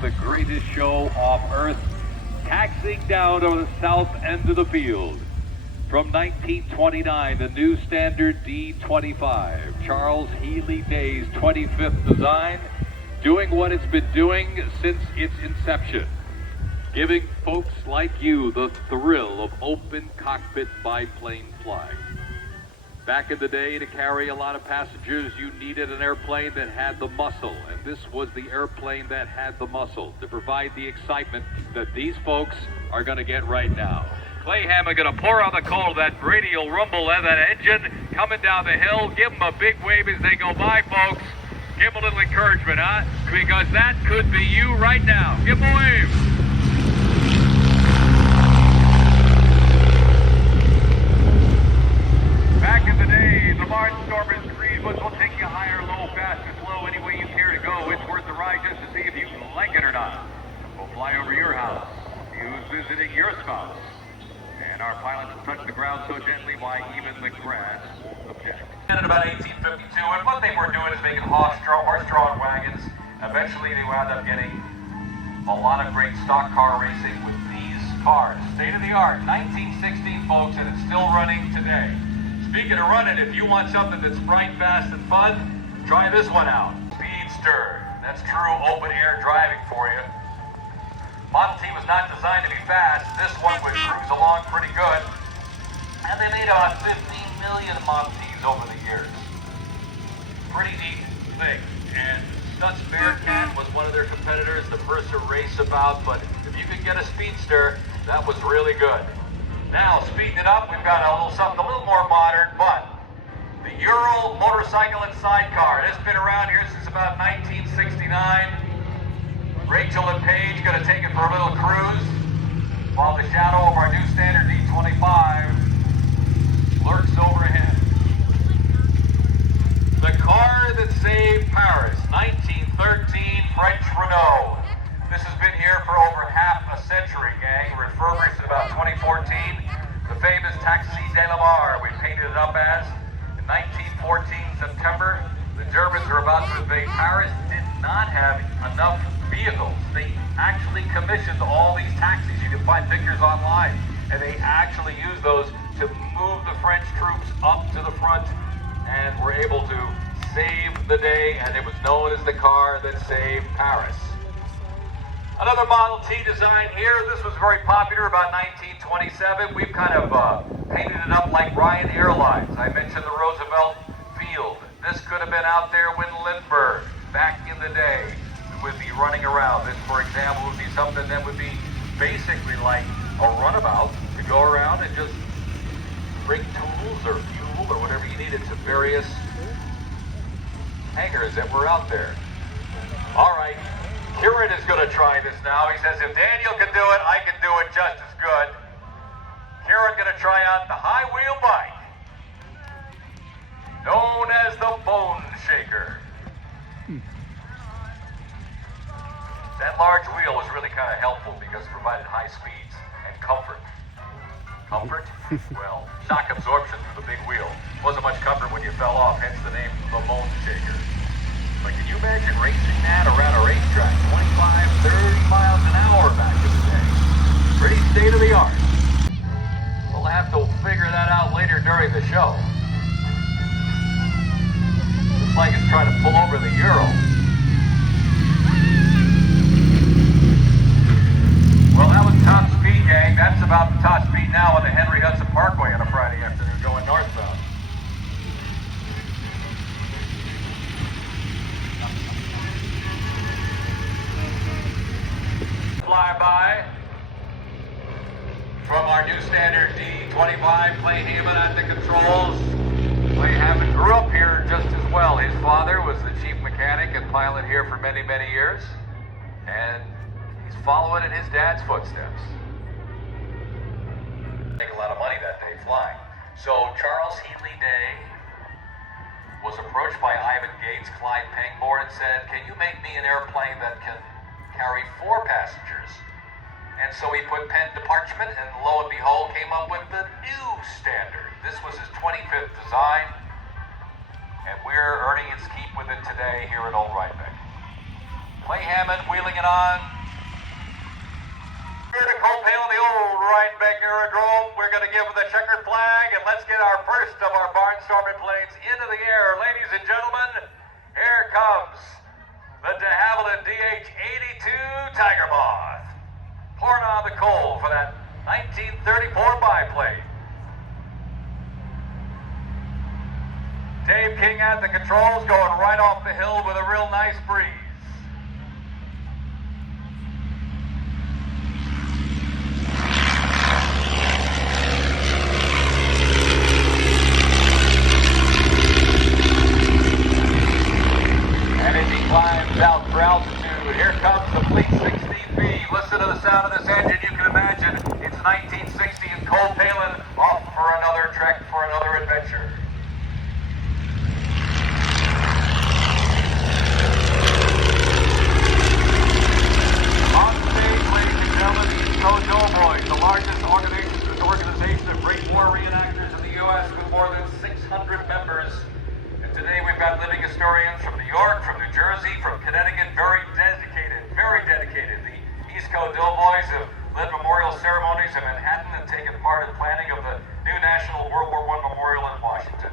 the greatest show off Earth, taxiing down over the south end of the field. From 1929, the new standard D25, Charles Healy Day's 25th design, doing what it's been doing since its inception, giving folks like you the thrill of open cockpit biplane flying. Back in the day, to carry a lot of passengers, you needed an airplane that had the muscle, and this was the airplane that had the muscle to provide the excitement that these folks are going to get right now. Clay Hammond going to pour on the coal, that radial rumble of that engine coming down the hill. Give them a big wave as they go by, folks. Give them a little encouragement, huh? Because that could be you right now. Give them a wave. Back in the day, the Barnstormers Greenwoods will take you higher, low, fast, or slow, any way you care to go. It's worth the ride just to see if you like it or not. We'll fly over your house. Who's visiting your spouse? And our pilots will touch the ground so gently, why even the grass object. In about 1852, and what they were doing is making horse-drawn wagons. Eventually, they wound up getting a lot of great stock car racing with these cars. State-of-the-art, 1916, folks, and it's still running today. Speaking of running, if you want something that's bright, fast, and fun, try this one out. Speedster. That's true open-air driving for you. Model T was not designed to be fast. This one would cruise along pretty good. And they made about 15 million Model Ts over the years. Pretty neat thing. And Stutz Bearcat was one of their competitors, the Mercer Raceabout, but if you could get a Speedster, that was really good. Now, speeding it up, we've got a little something a little more modern, but the Ural motorcycle and sidecar. It's been around here since about 1969. Rachel and Paige going to take it for a little cruise, while the shadow of our new standard D25 lurks overhead. The car that saved Paris, 1913 French Renault. This has been here for over half a century, gang. Refurbished in about 2014. The famous Taxi de la Mar, we painted it up as. In 1914 September, the Germans are about to invade Paris, did not have enough vehicles. They actually commissioned all these taxis. You can find pictures online, and they actually used those to move the French troops up to the front, and were able to save the day, and it was known as the car that saved Paris. Another Model T design here. This was very popular about 1927. We've kind of painted it up like Ryan Airlines. I mentioned the Roosevelt Field. This could have been out there with Lindbergh back in the day. Would be running around. This, for example, would be something that would be basically like a runabout to go around and just bring tools or fuel or whatever you needed to various hangars that were out there. All right, Kieran is going to try this now. He says, if Daniel can do it, I can do it just as good. Kieran going to try out the high wheel bike, known as the Bone Shaker. That large wheel was really kind of helpful because it provided high speeds and comfort. Comfort? Well, shock absorption through the big wheel. Wasn't much comfort when you fell off, hence the name the Bone Shaker. But can you imagine racing that around a racetrack, 25, 30 miles an hour back in the day? Pretty state-of-the-art. We'll have to figure that out later during the show. Looks like it's trying to pull over the Ural. Well, that was top speed, gang. That's about the top speed now on the Henry Hudson Parkway on a Friday afternoon going northbound. Flyby from our new standard D25. Clay Hammond at the controls. Clay Hammond grew up here just as well. His father was the chief mechanic and pilot here for many, many years. And following in his dad's footsteps. Make a lot of money that day flying. So Charles Healy Day was approached by Ivan Gates, Clyde Pangborn, and said, can you make me an airplane that can carry 4 passengers? And so he put pen to parchment, and lo and behold, came up with the new standard. This was his 25th design, and we're earning its keep with it today here at Old Rhinebeck. Clay Hammond wheeling it on. Here to Copail on the old Rhinebeck Aerodrome. We're going to give the checkered flag, and let's get our first of our barnstorming planes into the air. Ladies and gentlemen, here comes the de Havilland DH-82 Tiger Moth. Pouring on the coal for that 1934 biplane. Dave King at the controls, going right off the hill with a real nice breeze. And as he climbs out for altitude, here comes the Fleet 16B. Listen to the sound of this engine. You can imagine it's 1960 and Cole Palin off for another trek, for another adventure. On stage, ladies and gentlemen, the East Coast Doughboys, the largest organization of great war reenactors in the U.S. with more than 600 members. And today we've got living historians from New York, from New Jersey, from Connecticut, very dedicated. The East Coast Doughboys have led memorial ceremonies in Manhattan and taken part in planning of the new National World War I Memorial in Washington.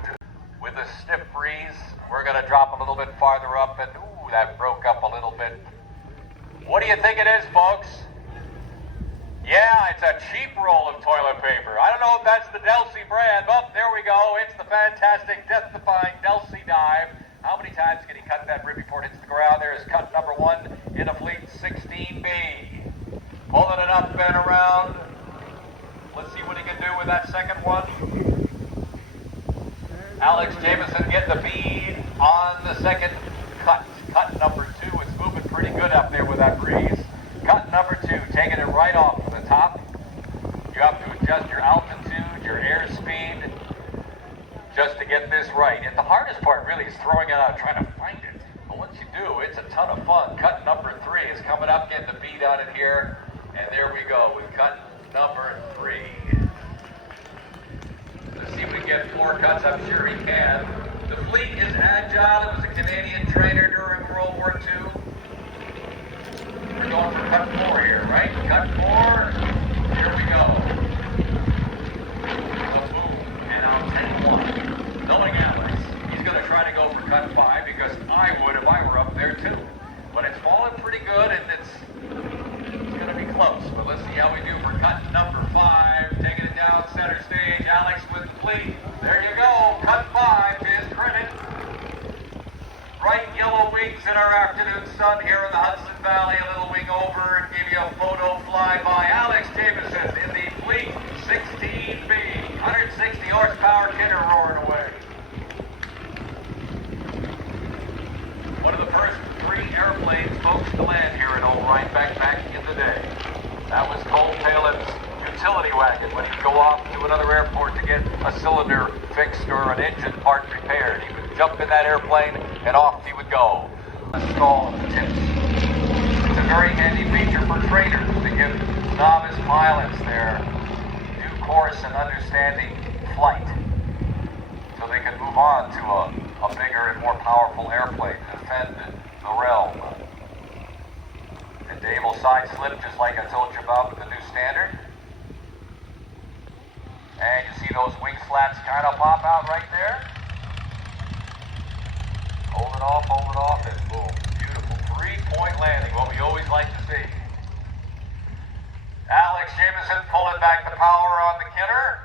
With a stiff breeze, we're going to drop a little bit farther up, and ooh, that broke up a little bit. What do you think it is, folks? Yeah, it's a cheap roll of toilet paper. I don't know if that's the Delsey brand, but there we go. It's the fantastic, death-defying Delsey dive. How many times can he cut that rib before it hits the ground? There is cut number 1 in a Fleet 16B. Pulling it up and around. Let's see what he can do with that second one. Alex Jameson getting the bead on the second cut. Cut number 2. It's moving pretty good up there with that breeze. Cut number 2, taking it right off from the top. You have to adjust your altitude, your airspeed, just to get this right. And the hardest part really is throwing it out, trying to find it. But once you do, it's a ton of fun. Cut number 3 is coming up, getting the bead on it here. And there we go with cut number 3. Let's see if we can get 4 cuts. I'm sure he can. The Fleet is agile. It was a Canadian trainer during World War II. We're going for cut 4 here, right? Cut 4. Here we go. Boom. And I'll take 1. Knowing Alex, he's going to try to go for cut 5 because I would if I were up there too. But it's falling pretty good and it's going to be close. But let's see how we do for cut number 5. Taking it down center stage. Alex with the Fleet. There you go. Cut 5 to his credit. Bright yellow wings in our afternoon sun here in the Hudson Valley. A little wing over and give you a photo flyby. Alex Jameson in the Fleet 16B. 160 horsepower kidder roaring away. One of the first 3 airplanes, folks, to land here in old Rhinebeck back in the day. That was Cole Palin's utility wagon when he'd go off to another airport to get a cylinder fixed or an engine part repaired. He would jump in that airplane and off he would go. Install tips. It's a very handy feature for trainers to give novice pilots their due course and understanding flight so they can move on to a bigger and more powerful airplane to defend the realm. And Dave will side slip just like I told you about with the new standard. And you see those wing flaps kind of pop out right there. Hold it off, and boom. Beautiful 3-point landing, what we always like to see. Alex Jameson pulling back the power on the kidder.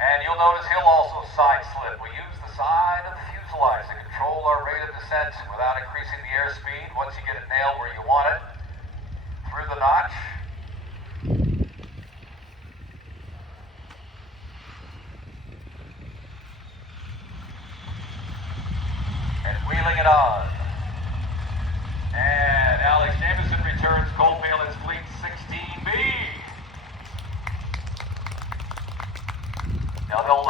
And you'll notice he'll also side slip. We use the side of the fuselage to control our rate of descent without increasing the airspeed. Once you get it nailed where you want it, through the notch. And wheeling it on. And Alex Jameson returns Cole Palin's Fleet 16B. Now he'll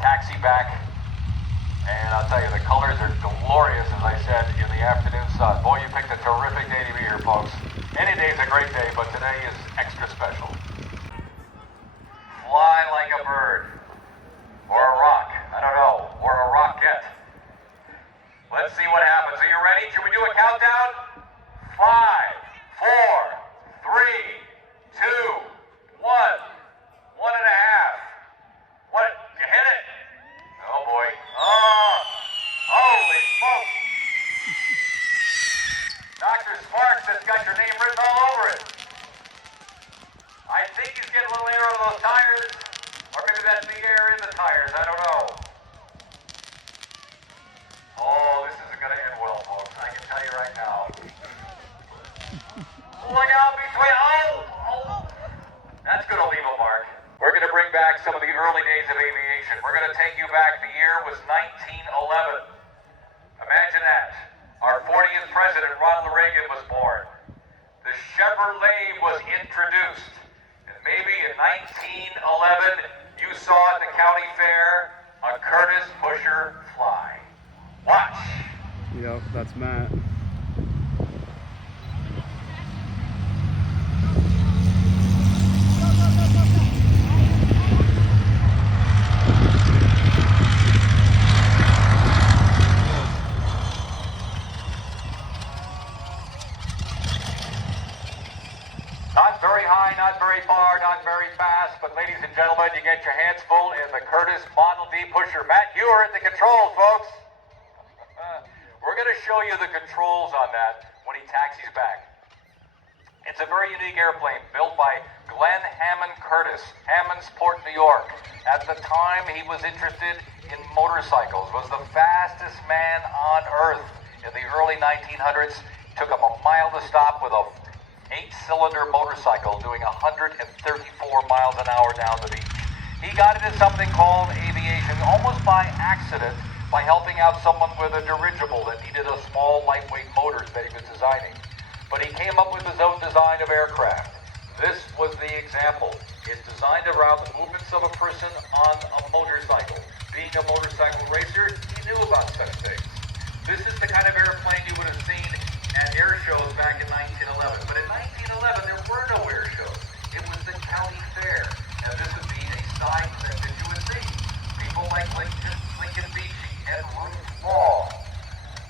taxi back, and I'll tell you, the colors are glorious, as I said, in the afternoon sun. Boy, you picked a terrific day to be here, folks. Any day's a great day, but today is extra special. Fly like a bird. Or a rock. I don't know. Or a rocket. Let's see what happens. Are you ready? Should we do a countdown? 5, 4, 3, 2, 1. 1.5. What? You hit it? Oh boy. Oh, holy smokes. Dr. Sparks has got your name written all over it. I think he's getting a little air out of those tires. Or maybe that's the air in the tires. I don't know. Oh, this isn't going to end well, folks. I can tell you right now. Look out between. Oh. That's going to leave a mark. We're going to bring back some of the early days of aviation. We're going to take you back. The year was 1911. Imagine that. Our 40th president, Ronald Reagan, was born. The Chevrolet was introduced. And maybe in 1911, you saw at the county fair a Curtiss pusher fly. Watch. Yep, that's Matt. Not very high, not very far, not very fast, but ladies and gentlemen, you get your hands full in the Curtiss Model D pusher. Matt, you are at the controls, folks. We're going to show you the controls on that when he taxis back. It's a very unique airplane built by Glenn Hammond Curtiss, Hammondsport, New York. At the time, he was interested in motorcycles, was the fastest man on Earth in the early 1900s. Took him a mile to stop with a 8-cylinder motorcycle doing 134 miles an hour down the beach. He got into something called aviation almost by accident by helping out someone with a dirigible that needed a small, lightweight motors that he was designing. But he came up with his own design of aircraft. This was the example. It's designed around the movements of a person on a motorcycle. Being a motorcycle racer, he knew about such things. This is the kind of airplane you would have seen at air shows back in 1911. But in 1911, there were no air shows. It was the county fair. And this would be a side event that you would see. People like Lincoln Beachy and Ruth Law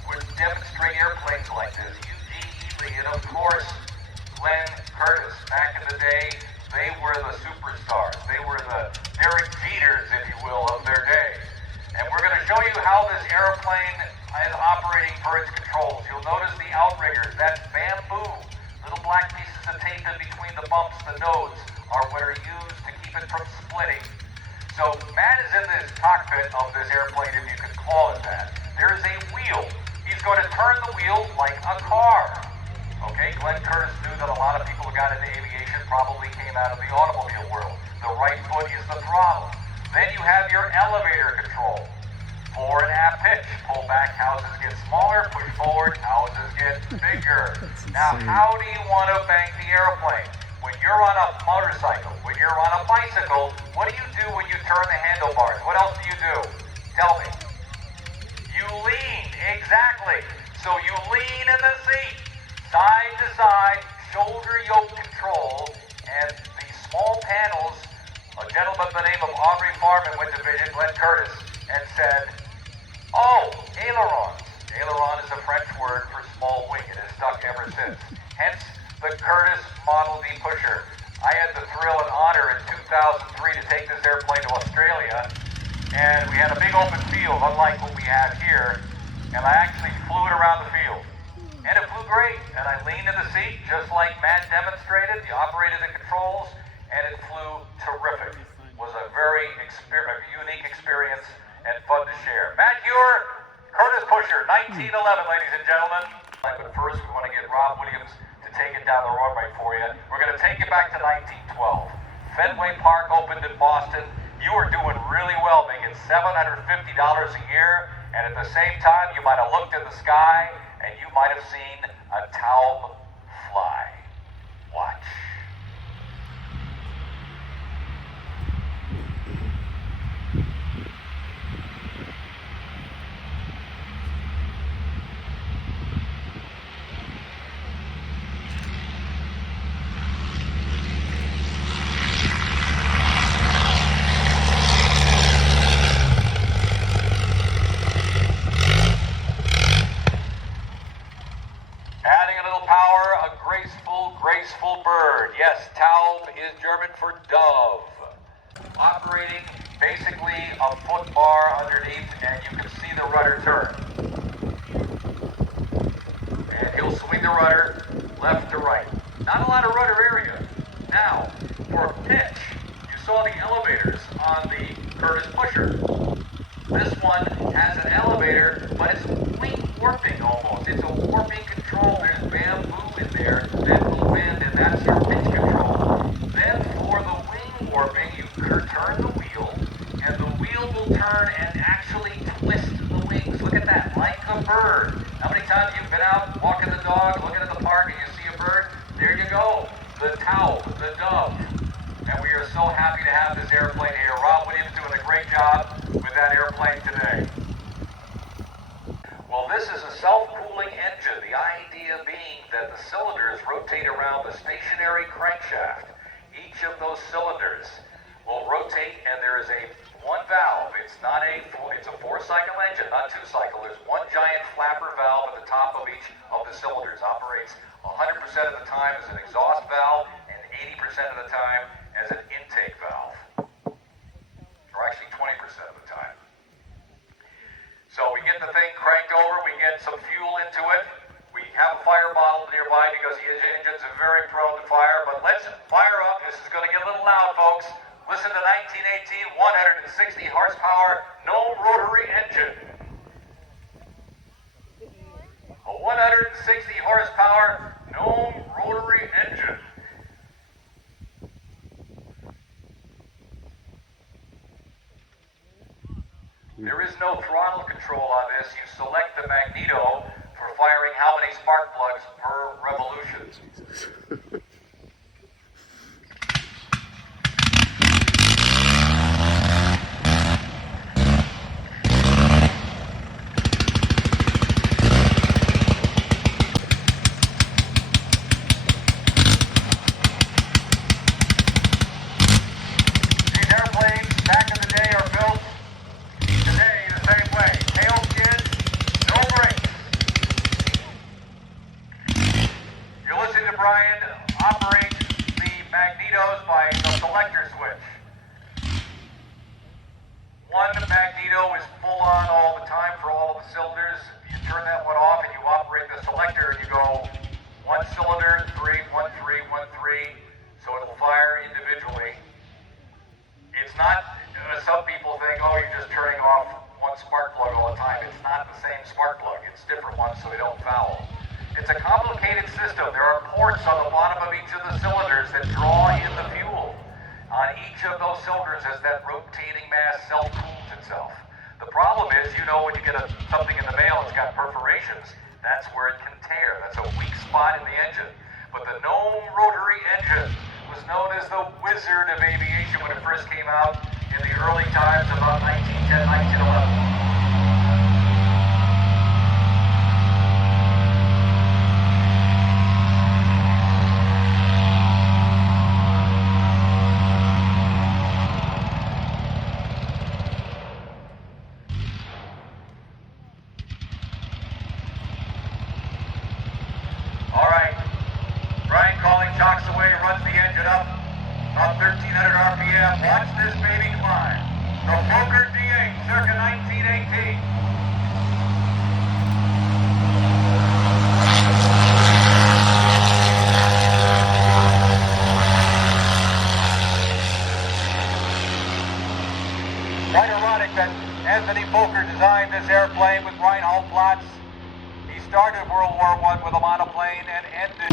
would demonstrate airplanes like this. Eugene Ely and, of course, Glenn Curtiss. Back in the day, they were the superstars. They were the Derek Jeters, if you will, of their day. And we're going to show you how this airplane is operating for its controls. You'll notice the outriggers. That's bamboo. Little black pieces of tape in between the bumps, the nodes, are what are used to keep it from splitting. So Matt is in this cockpit of this airplane, if you could call it that. There is a wheel. He's going to turn the wheel like a car. Okay, Glenn Curtiss knew that a lot of people who got into aviation probably came out of the automobile world. The right foot is the throttle. Then you have your elevator control. Fore and aft pitch. Pull back, houses get smaller. Push forward, houses get bigger. Now, how do you want to bank the airplane? When you're on a motorcycle, when you're on a bicycle, what do you do when you turn the handlebars? What else do you do? Tell me. You lean, exactly. So you lean in the seat, side to side, shoulder yoke control, and these small panels. A gentleman by the name of Aubrey Farman went to visit Glenn Curtiss and said, oh, ailerons. Aileron is a French word for small wing. It has stuck ever since. Hence, the Curtiss Model D pusher. I had the thrill and honor in 2003 to take this airplane to Australia, and we had a big open field, unlike what we have here, and I actually flew it around the field. And it flew great, and I leaned in the seat, just like Matt demonstrated. He operated the controls, and it flew terrific. It was a very unique experience and fun to share. Matt Ewer, Curtiss pusher, 1911, ladies and gentlemen. But first, we want to get Rob Williams to take it down the runway for you. We're going to take you back to 1912. Fenway Park opened in Boston. You were doing really well, making $750 a year, and at the same time, you might have looked in the sky, and you might have seen a Taube fly. Watch. Adding a little power graceful bird. Yes, Taub is German for dove. Operating basically a foot bar underneath, and you can see the rudder turn. And he'll swing the rudder left to right. Not a lot of rudder area. Now, for a pitch, you saw the elevators on the Curtis Pusher. This one has an elevator, but it's wing warping almost. It's a warping control. There's bamboo in there that will bend, and that's your pitch control. Then for the wing warping, you turn the wheel, and the wheel will turn and actually twist the wings. Look at that, like a bird. How many times you've been out walking the dog, looking at the park, and you see a bird? There you go, the Taub, the dove. And we are so happy to have this airplane here. Rob Williams doing a great job with that airplane today. Well, this is a self-cooling engine. The idea being that the cylinders rotate around the stationary crankshaft. Each of those cylinders will rotate, and there is one valve. It's a 4-cycle engine, not 2-cycle. There's one giant flapper valve at the top of each of the cylinders. Operates 100% of the time as an exhaust valve and 80% of the time as an intake valve. Or actually 20% of the time. So we get the thing cranked over, we get some fuel into it. We have a fire bottle nearby because the engines are very prone to fire, but let's fire up. This is going to get a little loud, folks. Listen to 1918 160 horsepower, no rotary engine. A 160 horsepower, no rotary engine. There is no throttle control on this. You select the magneto for firing how many spark plugs per revolution. These airplanes back in the day are built today the same way. Tail skids, no brakes. You're listening to Brian operate the magnetos by the selector switch. One magneto is full on all the time for all of the cylinders. You turn that one off and you operate the selector and you go 1 cylinder, 3, 1, 3, 1, 3. So it'll fire individually. It's not, some people think, oh, you're just turning off one spark plug all the time. It's not the same spark plug. It's different ones so they don't foul. It's a complicated system. There are ports on the bottom of each of the cylinders that draw in the fuel. On each of those cylinders as that rotating mass self-cools itself. The problem is, you know, when you get something in the mail that's got perforations, that's where it can tear. That's a weak spot in the engine. But the Gnome rotary engine was known as the wizard of aviation when it first came out in the early times, about 1910, 1911. All right, Brian calling, chocks away, runs the engine up, about 1,300 RPM. Watch this baby climb. The Fokker D8, circa 1918. Quite ironic that Anthony Fokker designed this airplane with Reinhold Platz. He started World War I with a monoplane and ended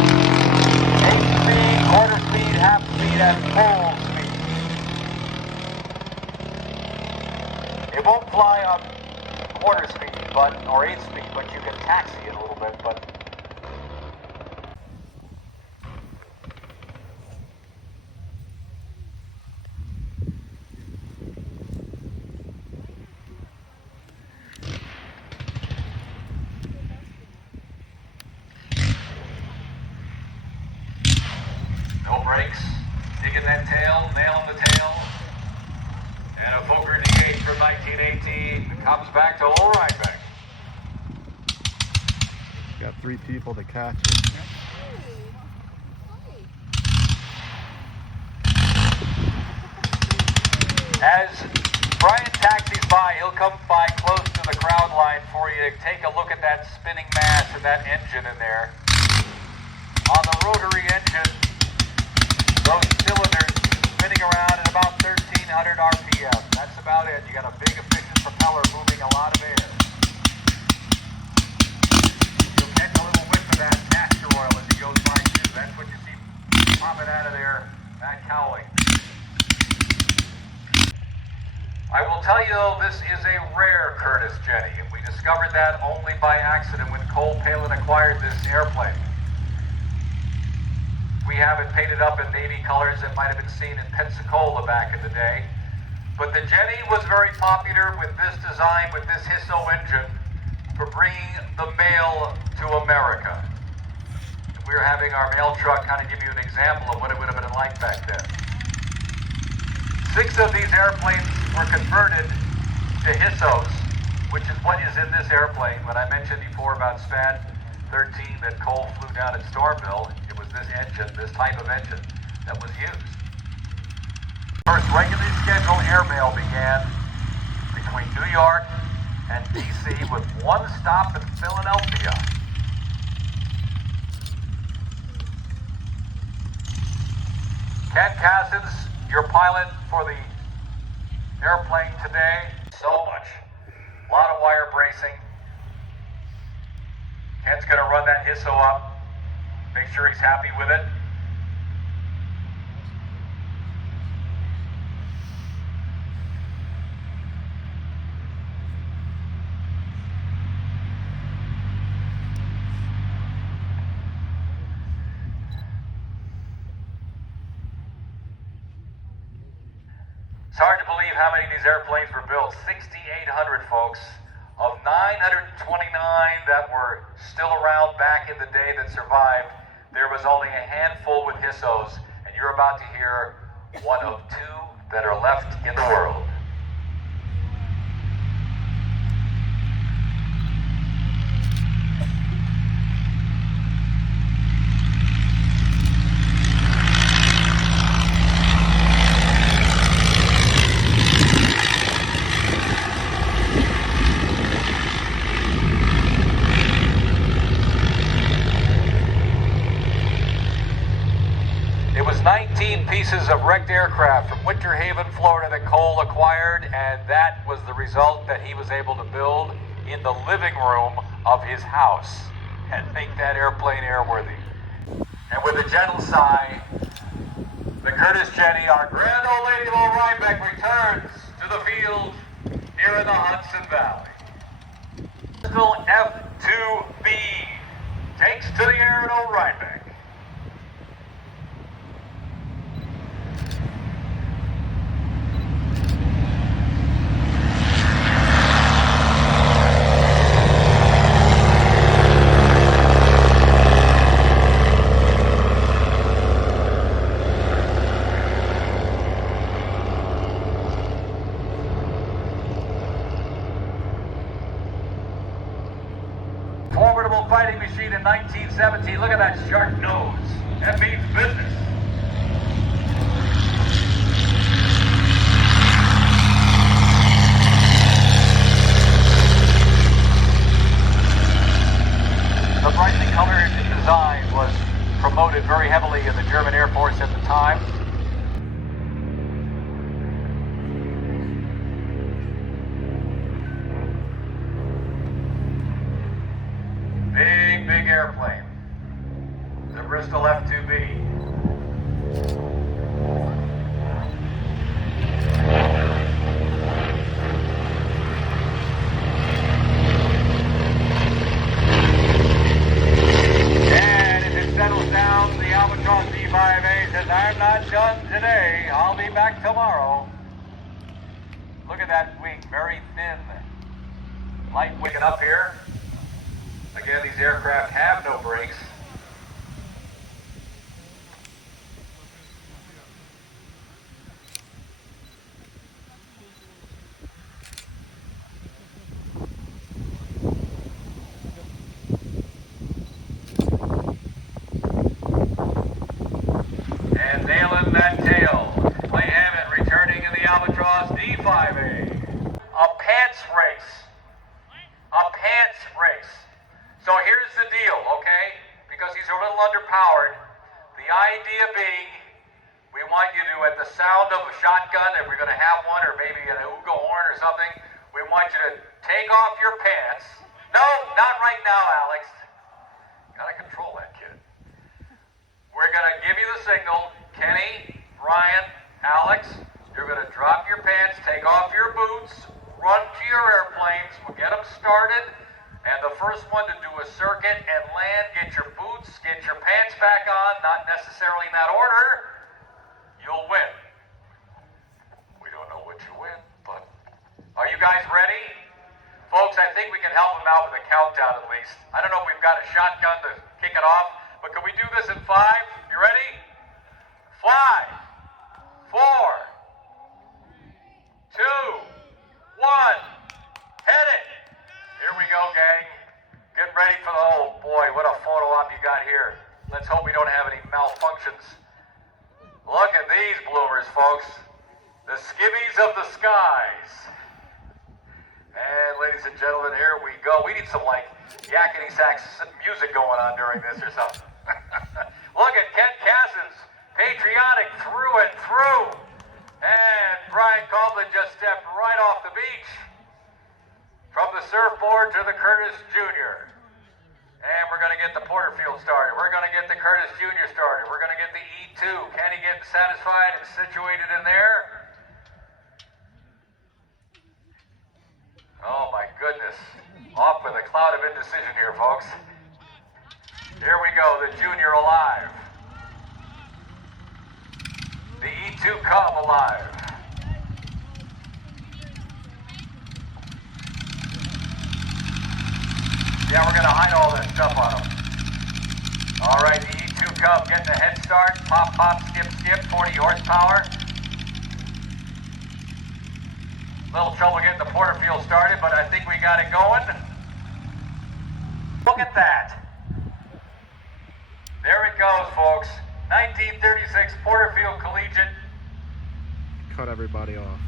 8 speed, quarter speed, half speed, and full speed. It won't fly on quarter speed, or 8 speed, but you can taxi it a little bit, but no brakes, digging that tail, nailing the tail, and a Fokker D8 from 1918 comes back to old Rhinebeck. Got 3 people to catch it. As Brian taxis by, he'll come by close to the crowd line for you to take a look at that spinning mass and that engine in there. On the rotary engine, those cylinders spinning around at about 1,300 RPM. That's about it. You got a big efficient propeller moving a lot of air. You'll catch a little whiff of that castor oil as he goes by too. That's what you see popping out of there, that cowling. I will tell you though, this is a rare Curtiss Jenny. We discovered that only by accident when Cole Palin acquired this airplane. We have it painted up in navy colors that might have been seen in Pensacola back in the day. But the Jenny was very popular with this design, with this Hisso engine, for bringing the mail to America. We were having our mail truck kind of give you an example of what it would have been like back then. 6 of these airplanes were converted to Hissos, which is what is in this airplane. When I mentioned before about SPAD 13 that Cole flew down at Stormville, it was this engine, this type of engine, that was used. First regularly scheduled airmail began between New York and DC with one stop in Philadelphia. Ken Cassins, your pilot for the airplane today. So much. A lot of wire bracing. Ken's going to run that Hisso up. Make sure he's happy with it. It's hard to believe how many of these airplanes were built. 6,800, folks. Of 929 that were still around back in the day that survived, there was only a handful with Hissos, and you're about to hear one of 2 that are left in the world. It was 19 pieces of wrecked aircraft from Winter Haven, Florida that Cole acquired, and that was the result that he was able to build in the living room of his house and make that airplane airworthy. And with a gentle sigh, the Curtiss Jenny, our grand old lady of old Rhinebeck, returns to the field here in the Hudson Valley. Pistol F2B takes to the air at old Rhinebeck. Formidable fighting machine in 1917. Look at that sharp nose. That means business. The brightly colored design was promoted very heavily in the German Air Force at the time. Big airplane. The Bristol F2B. And if it settles down, the Albatross D5A says, I'm not done today. I'll be back tomorrow. Look at that wing, very thin. Light wing up here. Again, these aircraft have no brakes. And nailing that tail. Clay Hammond returning in the Albatross The idea being, we want you to, at the sound of a shotgun, if we're going to have one, or maybe an ooga horn or something, we want you to take off your pants. No, not right now, Alex. Gotta control that kid. We're going to give you the signal. Kenny, Brian, Alex, you're going to drop your pants, take off your boots, run to your airplanes. We'll get them started. And the first one to do a circuit and land, get your boots, get your pants back on, not necessarily in that order, you'll win. We don't know what you win, but are you guys ready? Folks, I think we can help them out with a countdown at least. I don't know if we've got a shotgun to kick it off, but can we do this in 5? You ready? 5, 4, 2, 1, hit it! Here we go, gang. Getting ready for the, oh boy, what a photo op you got here. Let's hope we don't have any malfunctions. Look at these bloomers, folks. The skivvies of the skies. And ladies and gentlemen, here we go. We need some like yakety sax music going on during this or something. Look at Ken Cassins, patriotic through and through. And Brian Coughlin just stepped right off the beach. From the surfboard to the Curtis Jr. And we're going to get the Porterfield started. We're going to get the Curtis Jr. started. We're going to get the E2. Can he get satisfied and situated in there? Oh my goodness. Off with a cloud of indecision here, folks. Here we go, the Junior alive. The E2 Cub alive. Yeah, we're going to hide all that stuff on them. All right, the E2 Cub getting a head start. Pop, pop, skip, skip, 40 horsepower. Little trouble getting the Porterfield started, but I think we got it going. Look at that. There it goes, folks. 1936 Porterfield Collegiate. Cut everybody off.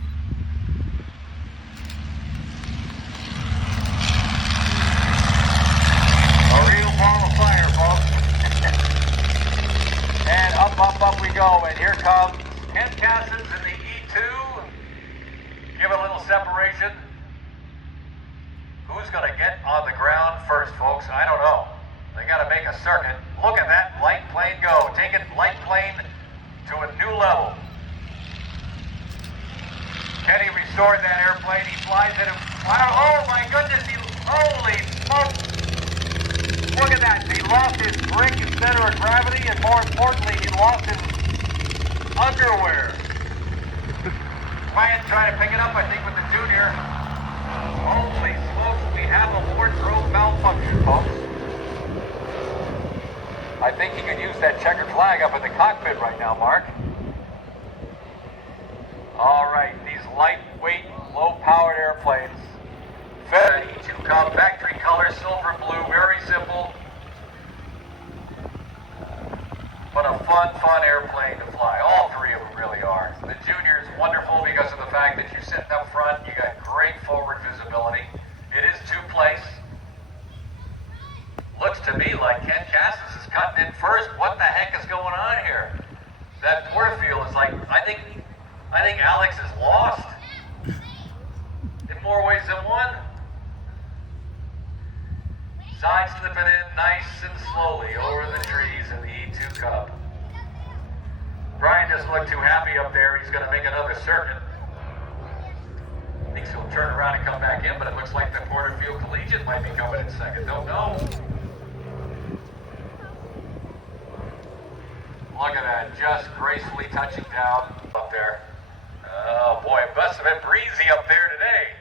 A real ball of fire, folks. And up we go. And here comes Ken Cassins in the E2. Give a little separation. Who's going to get on the ground first, folks? I don't know. They got to make a circuit. Look at that light plane go. Taking light plane to a new level. Kenny restored that airplane. He flies it. Oh my goodness. Holy smokes. Look at that. He lost his brake and center of gravity, and more importantly, he lost his underwear. Ryan trying to pick it up, I think, with the Junior. Holy smokes, we have a wardrobe malfunction, folks. I think you could use that checkered flag up in the cockpit right now, Mark. All right, these lightweight, low-powered airplanes. Fed E2 Cub, factory color, silver blue, very simple. But a fun airplane to fly. All three of them really are. The Junior's wonderful because of the fact that you're sitting up front. You got great forward visibility. It is two-place. Looks to me like Ken Cassins is cutting in first. What the heck is going on here? That Porterfield is like, I think Alex is lost. In more ways than one. Side slipping in nice and slowly over the trees in the E2 Cub. Brian doesn't look too happy up there. He's going to make another circuit. Thinks he'll turn around and come back in, but it looks like the Porterfield Collegiate might be coming in second. Don't know. Look at that, just gracefully touching down up there. Oh boy, it must have been breezy up there today.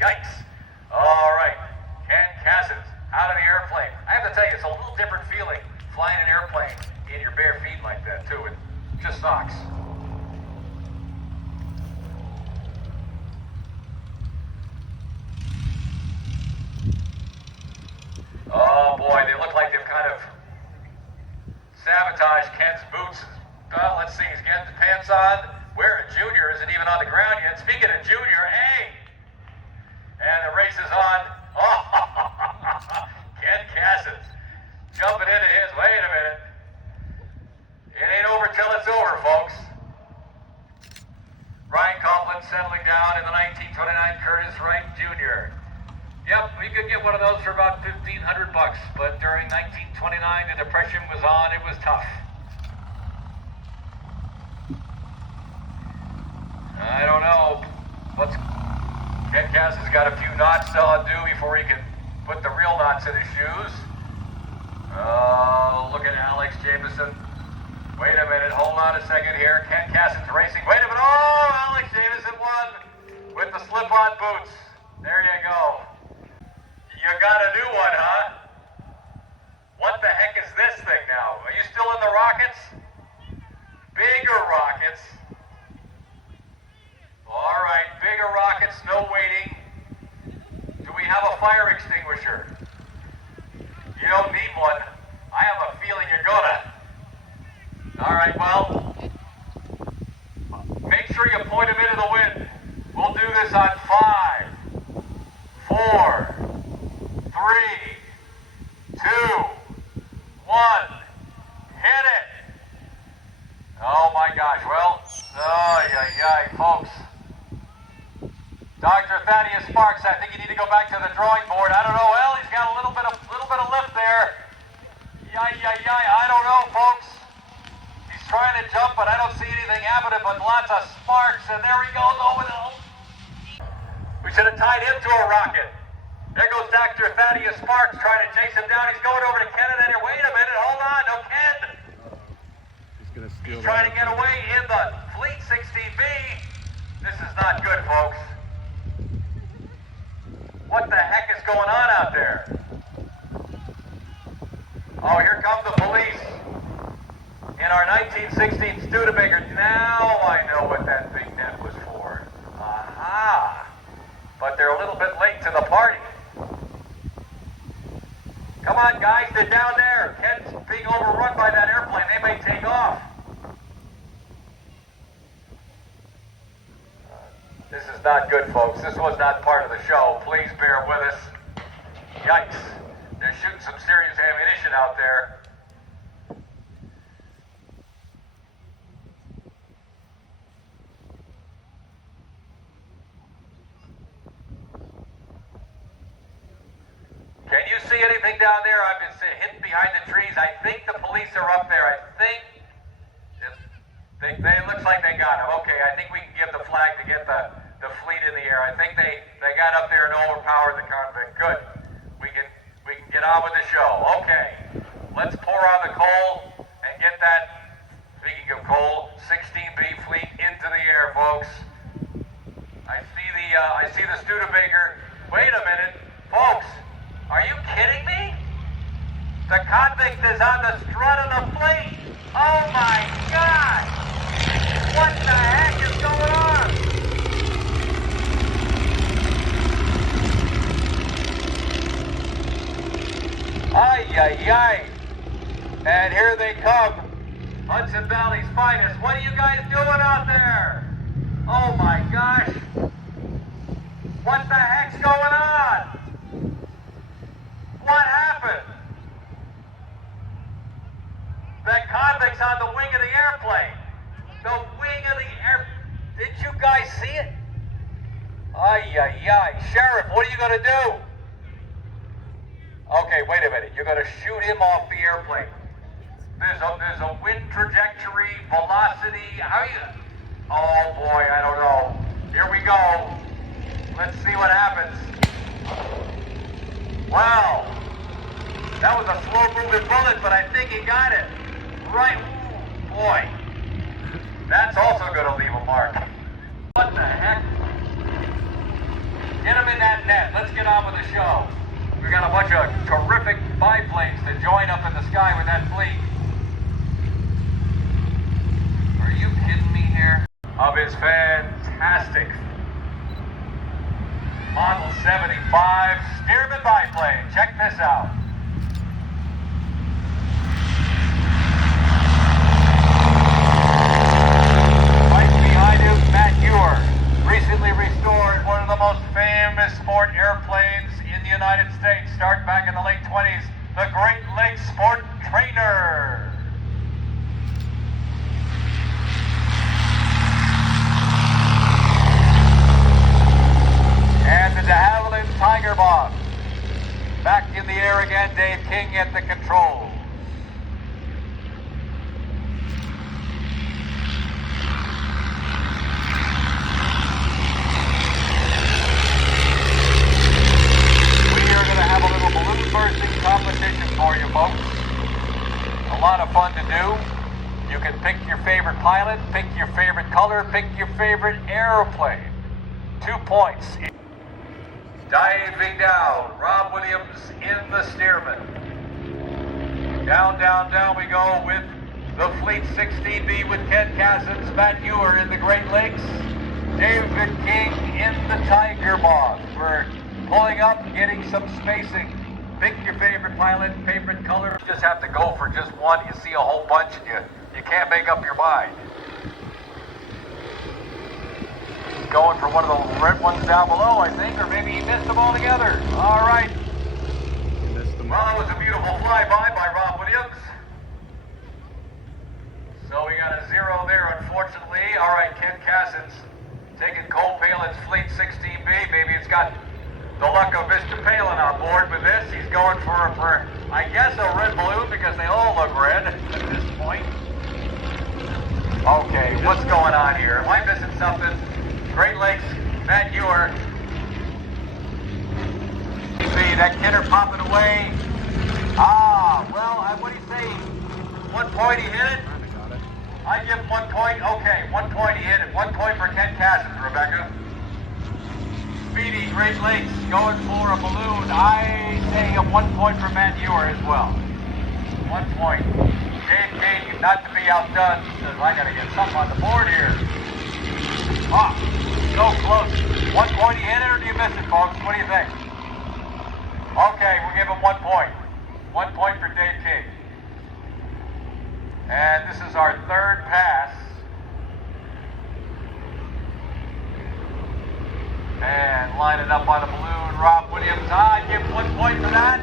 Yikes. All right, Ken Cassins out of the airplane. I have to tell you, it's a little different feeling flying an airplane in your bare feet like that too. It just sucks. Oh boy, they look like they've kind of sabotaged Ken's boots. Well, let's see, he's getting the pants on. Where a Junior isn't even on the ground yet. Speaking of Junior, hey! And the race is on. Oh, Ken Cassins jumping into his. Wait a minute. It ain't over till it's over, folks. Ryan Coughlin settling down in the 1929 Curtis Wright Jr. Yep, we could get one of those for about $1,500, but during 1929, the Depression was on. It was tough. I don't know. Ken Cass has got a few knots to undo before he can put the real knots in his shoes. Oh, look at Alex Jameson. Wait a minute, hold on a second here. Ken Casson's racing. Wait a minute. Oh, Alex Jameson won with the slip-on boots. There you go. You got a new one, huh? What the heck is this thing now? Are you still in the rockets? Bigger rockets. All right, bigger rockets, no waiting. Do we have a fire extinguisher? You don't need one. I have a feeling you're gonna. All right, well, make sure you point them into the wind. We'll do this on 5, 4, 3, 2, 1. Hit it. Oh my gosh, well, folks. Dr. Thaddeus Sparks, I think you need to go back to the drawing board. I don't know, well, he's got a little bit of lift there. I don't know, folks. He's trying to jump, but I don't see anything happening but lots of sparks, and there he goes over the... We should have tied him to a rocket. There goes Dr. Thaddeus Sparks trying to chase him down. He's going over to Ken and then wait a minute, hold on, no Ken. He's trying to get away in the Fleet 16B. This is not good, folks. What the heck is going on out there? Oh, here come the police. In our 1916 Studebaker. Now I know what that big net was for. Aha! But they're a little bit late to the party. Come on, guys, they're down there. Ken's being overrun by that airplane. They may take off. This is not good, folks. This was not part of the show. Please bear with us. Yikes. They're shooting some serious ammunition out there. Can you see anything down there? I've been hidden behind the trees. I think the police are up there. I think it looks like they got him. Okay, I think we can give the flag to get the fleet in the air. I think they got up there and overpowered the convict. Good. We can get on with the show. Okay. Let's pour on the coal and get that, speaking of coal, 16B fleet into the air, folks. I see the Studebaker. Wait a minute, folks. Are you kidding me? The convict is on the strut of the fleet. Oh my God! What the heck is going on? Ay. And here they come. Hudson Valley's finest. What are you guys doing out there? Oh my gosh. What the heck's going on? What happened? The convict's on the wing of the airplane. The wing of the air... Did you guys see it? Ay. Sheriff, what are you going to do? Okay, wait a minute. You're going to shoot him off the airplane. There's a wind trajectory, velocity. How you... Oh boy, I don't know. Here we go. Let's see what happens. Wow. That was a slow-moving bullet, but I think he got it. Right. Ooh, boy. That's also going to leave a mark. What the heck? Get him in that net. Let's get on with the show. We got a bunch of terrific biplanes to join up in the sky with that fleet. Are you kidding me here? Of his fantastic Model 75 Stearman biplane. Check this out. Right behind him, Matt Ewer, recently restored one of the most famous sport airplanes in the United States, starting back in the late 20s, the Great Lakes Sport Greener. And the de Havilland Tiger Moth. Back in the air again, Dave King at the controls. Bursting competition for you folks. A lot of fun to do. You can pick your favorite pilot, pick your favorite color, pick your favorite airplane. 2 points. Diving down, Rob Williams in the Stearman. Down, down, down we go with the Fleet 16B with Ken Cassins, Matt Ewer in the Great Lakes, David King in the Tiger Moth. We're pulling up, getting some spacing. Pick your favorite pilot, favorite color. You just have to go for just one. You see a whole bunch and you can't make up your mind. Going for one of those red ones down below, I think, or maybe he missed them altogether. All right. Well, that was a beautiful flyby by Rob Williams. So we got a 0 there, unfortunately. All right, Ken Cassins taking Cole Palin's Fleet 16B. Maybe it's got the luck of Mr. Palin on board with this. He's going for I guess, a red balloon because they all look red at this point. Okay, what's going on here? Am I missing something? Great Lakes, Matt Ewer. See that kidder popping away. Well, what do you say? 1 point he hit it? I give him 1 point. Okay, 1 point he hit it. 1 point for Ken Cassins, Rebecca. Speedy, Great Lakes, going for a balloon. I say a 1 point for Matt Ewer as well. 1 point. Dave King, not to be outdone, says I gotta get something on the board here. So close. 1 point he hit it, or do you miss it, folks? What do you think? Okay, we'll give him 1 point. 1 point for Dave King. And this is our third pass. And lining up on a balloon, Rob Williams. I'd give 1 point for that.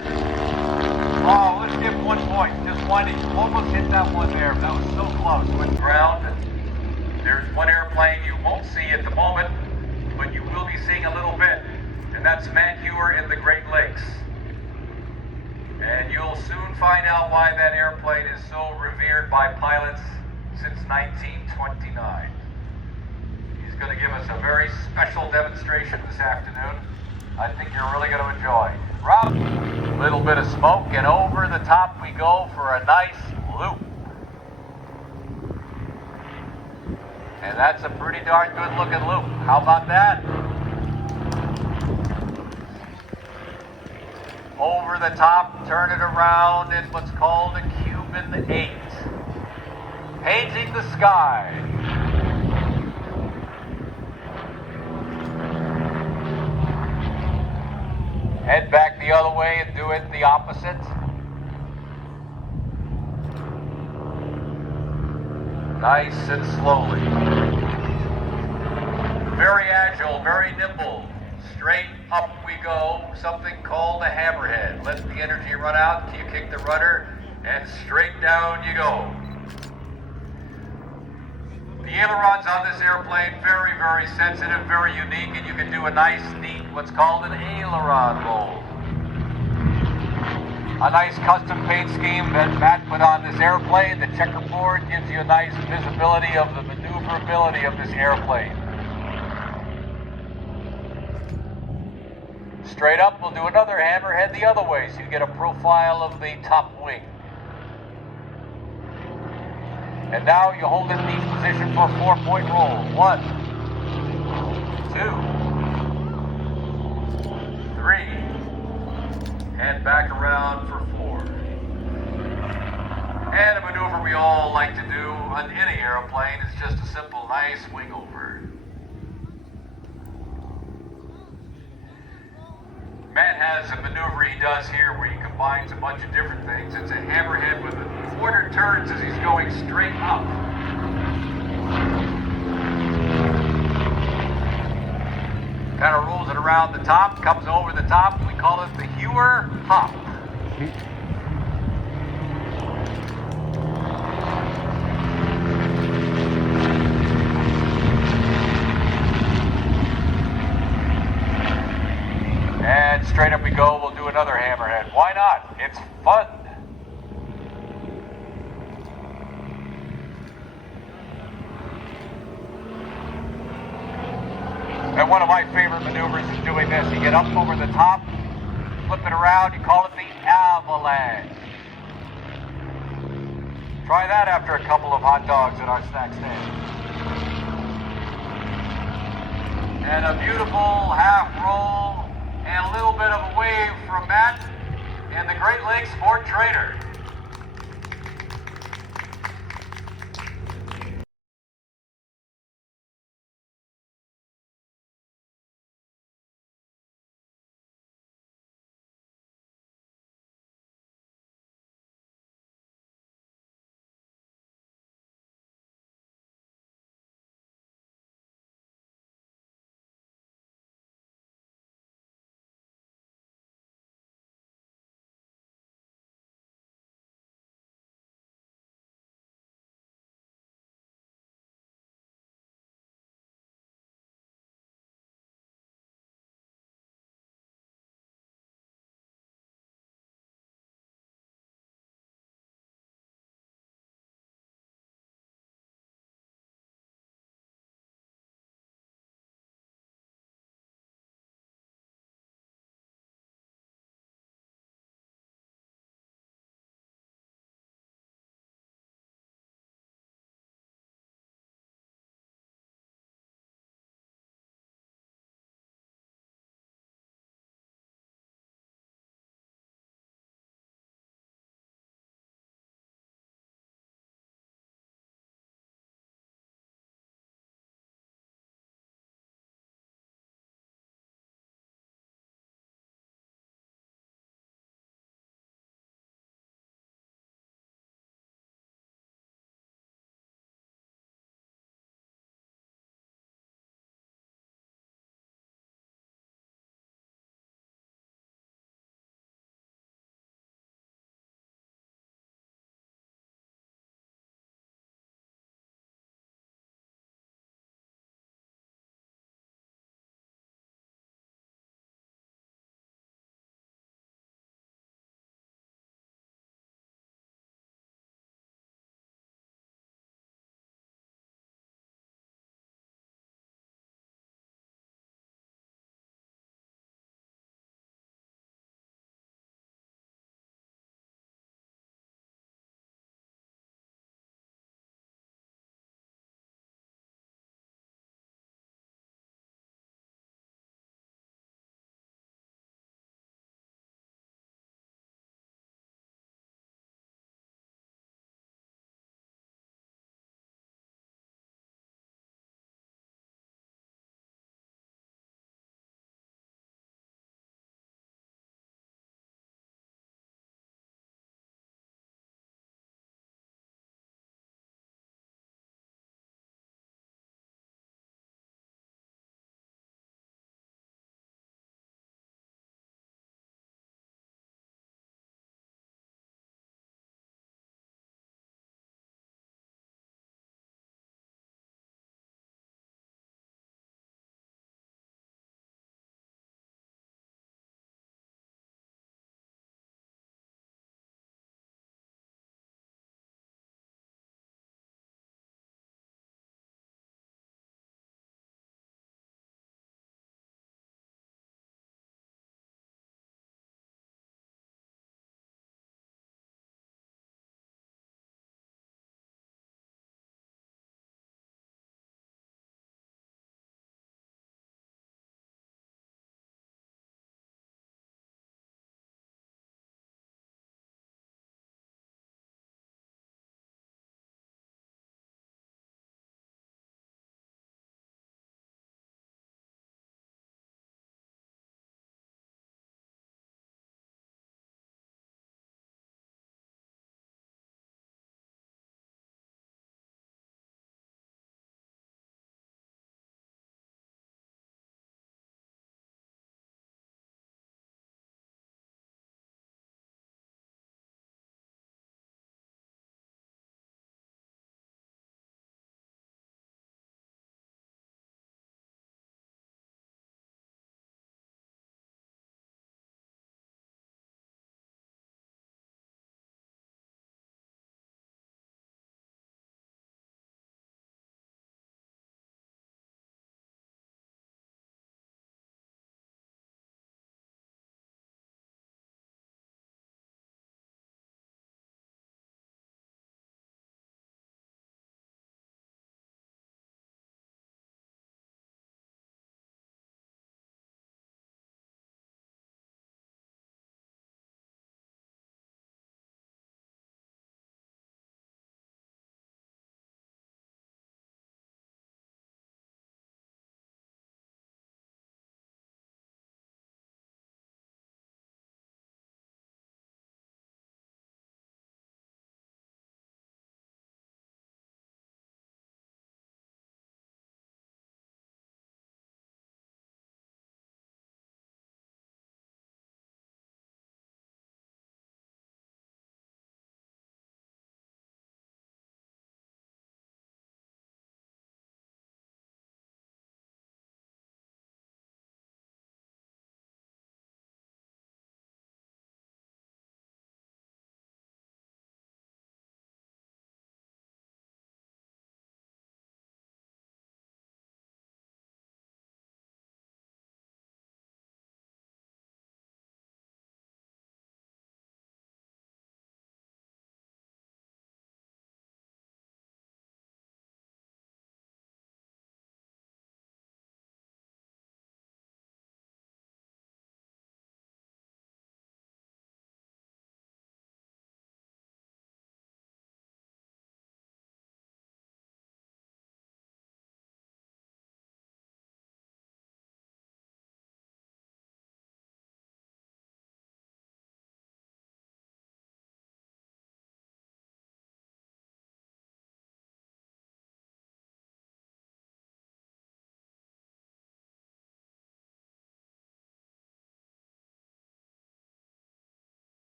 Let's give 1 point. Just one. He almost hit that one there. That was so close. Went ground. There's one airplane you won't see at the moment, but you will be seeing a little bit. And that's Matt Ewer in the Great Lakes. And you'll soon find out why that airplane is so revered by pilots since 1929. He's going to give us a very special demonstration this afternoon. I think you're really going to enjoy. Rob, little bit of smoke, and over the top we go for a nice loop. And that's a pretty darn good looking loop. How about that? Over the top, turn it around in what's called a Cuban 8. Painting the sky. Head back the other way and do it the opposite. Nice and slowly. Very agile, very nimble. Straight up we go, something called a hammerhead. Let the energy run out, you kick the rudder, and straight down you go. The ailerons on this airplane, very, very sensitive, very unique, and you can do a nice, neat, what's called an aileron roll. A nice custom paint scheme that Matt put on this airplane. The checkerboard gives you a nice visibility of the maneuverability of this airplane. Straight up, we'll do another hammerhead the other way, so you get a profile of the top wing. And now you hold it in each position for a 4-point roll. 1, 2, 3, and back around for 4. And a maneuver we all like to do on any airplane is just a simple, nice wing over. Matt has a maneuver he does here where he combines a bunch of different things. It's a hammerhead with a quarter turns as he's going straight up. Kind of rolls it around the top, comes over the top. We call it the Ewer hop. we go, we'll do another hammerhead. Why not? It's fun. And one of my favorite maneuvers is doing this. You get up over the top, flip it around, you call it the avalanche. Try that after a couple of hot dogs at our snack stand. And a beautiful half roll and a little bit of a wave from Matt and the Great Lakes Sport Trader.